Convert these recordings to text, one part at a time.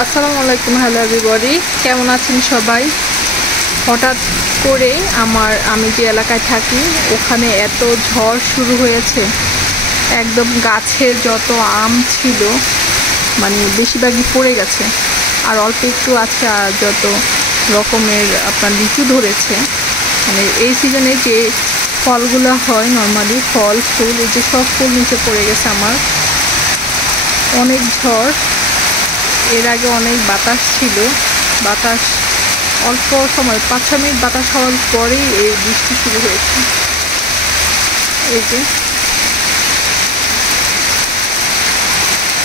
আসসালামু আলাইকুম, hello everybody, কেমন আছেন সবাই? হঠাৎ করে আমি যে এলাকায় থাকি ওখানে এত ঝড় শুরু হয়েছে, একদম গাছের যত আম ছিল মানে বেশিরভাগই পড়ে গেছে, আর অল্প একটু আছে, আর যত রকমের আপনার লিচু ধরেছে মানে এই সিজনে যে ফলগুলো হয় নর্মালি ফল ফুল, এই যে সব ফুল নিচে পড়ে গেছে। আমার অনেক ঝড়, এর আগে অনেক বাতাস ছিল। বাতাস অল্প সময় 5-6 মিনিট বাতাস হওয়ার পরেই এই বৃষ্টি শুরু হয়েছে। এই যে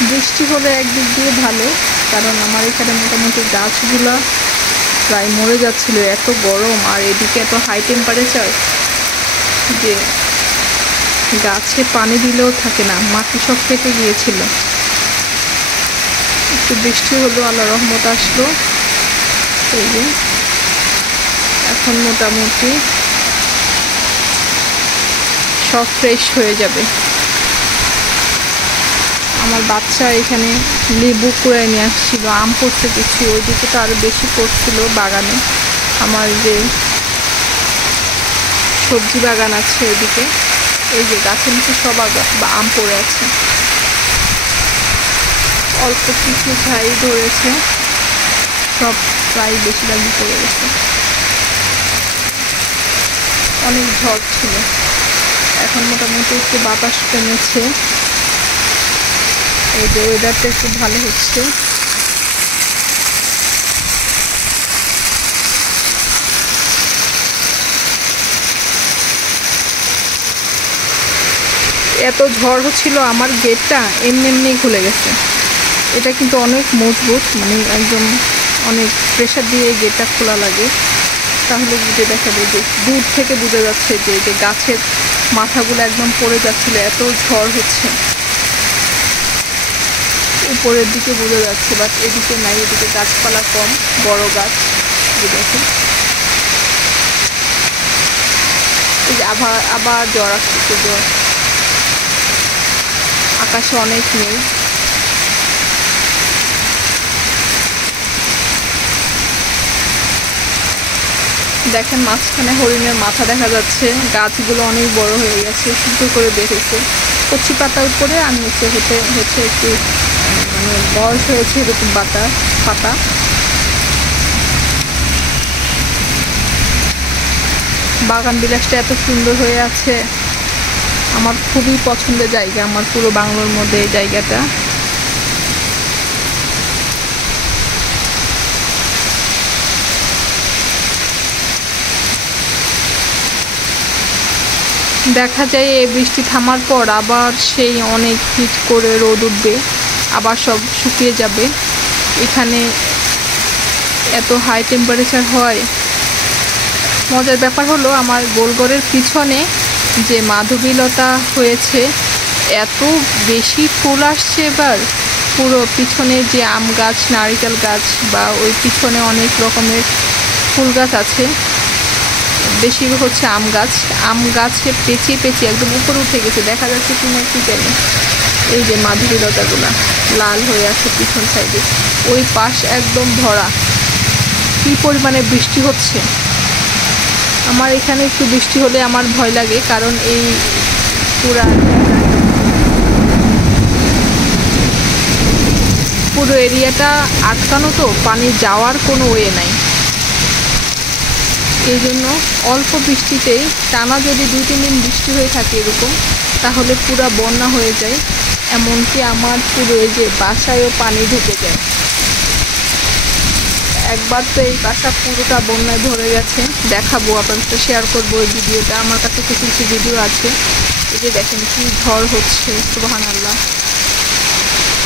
বৃষ্টি হলে একদিক দিয়ে ভালো, কারণ আমার এখানে মোটামুটি গাছগুলা প্রায় মরে যাচ্ছিল, এত গরম আর এদিকে এত হাই টেম্পারেচার যে গাছে পানি দিলেও থাকে না, মাটি সব ফেটে গিয়েছিল। একটু বৃষ্টি হলো, আল্লাহ রহমত আসলো। এই যে এখন মোটামুটি সব ফ্রেশ হয়ে যাবে। আমার বাচ্চা এখানে লেবু কুড়ায় নিয়ে আসছিল, আম পড়ছে কিছু, ওইদিকে তো আরও বেশি পড়ছিল বাগানে। আমার যে সবজি বাগান আছে ওইদিকে, এই যে গাছের নিচে সব আম পড়ে আছে। অল্প কিছু ছাই ধরেছে, সব প্রায় বেশিরভাগই পড়ে গেছে। অনেক ঝড় ছিল, এখন মোটামুটি একটু বাতাস কমেছে। এই যে ওয়েদারটা একটু ভালো হচ্ছে। এত ঝড় হচ্ছিল, আমার গেটটা এমনি খুলে গেছে। এটা কিন্তু অনেক মজবুত, মানে একদম অনেক প্রেশার দিয়ে এই গেটটা খোলা লাগে, তাহলে বুঝে দেখা যায় যে দূর থেকে বোঝা যাচ্ছে যে যে গাছের মাথাগুলো একদম পড়ে যাচ্ছিল, এত ঝড় হচ্ছে। উপরের দিকে বোঝা যাচ্ছে, বাট এদিকে নাই, এদিকে গাছপালা কম, বড় গাছ। দেখুন এই যে আবার জ্বর আসছে, জ্বর আকাশে অনেক নেই। দেখেন মাঝখানে হরিণের মাথা দেখা যাচ্ছে, গাছগুলো অনেক বড় হয়ে গেছে, সুন্দর করে বেড়েছে। কচি পাতার উপরে আমি হচ্ছে একটু মানে বয়স হয়েছে এরকম পাতা। বাগান বিলাসটা এত সুন্দর হয়ে আছে, আমার খুবই পছন্দের জায়গা, আমার পুরো বাংলোর মধ্যে এই জায়গাটা। দেখা যায় এই বৃষ্টি থামার পর আবার সেই অনেক হিট করে রোদ উঠবে, আবার সব শুকিয়ে যাবে। এখানে এত হাই টেম্পারেচার হয়। মজার ব্যাপার হলো আমার গোলঘরের পিছনে যে মাধবীলতা হয়েছে, এত বেশি ফুল আসছে এবার। পুরো পিছনে যে আম গাছ, নারিকেল গাছ বা ওই পিছনে অনেক রকমের ফুল গাছ আছে, বেশি হচ্ছে আম গাছে পেঁচিয়ে একদম উপরে উঠে গেছে, দেখা যাচ্ছে কিনা কি জানি। এই যে মাধবীলতাগুলা লাল হয়ে আছে পিছন সাইডে, ওই পাশ একদম ভরা। কি পরিমাণে বৃষ্টি হচ্ছে! আমার এখানে একটু বৃষ্টি হলে আমার ভয় লাগে, কারণ এই পুরো এরিয়াটা আটকানো, তো পানি যাওয়ার কোনো ওয়ে নাই। এই জন্য অল্প বৃষ্টিতেই টানা যদি 2-3 দিন বৃষ্টি হয়ে থাকে এরকম, তাহলে পুরো বন্যা হয়ে যায়। এমনকি আমার পুরো এই যে বাসায়ও পানি ঢুকে যায়। একবার তো এই বাসা পুরোটা বন্যায় ভরে গেছে, দেখাবো, আপনাদের শেয়ার করবো এই ভিডিওটা। আমার কাছে কিছু ভিডিও আছে। এই যে দেখেন কি ঝড় হচ্ছে, সুবহানাল্লাহ।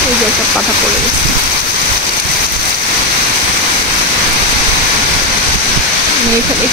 এই যে একটা পাতা পড়ে গেছে। এখানে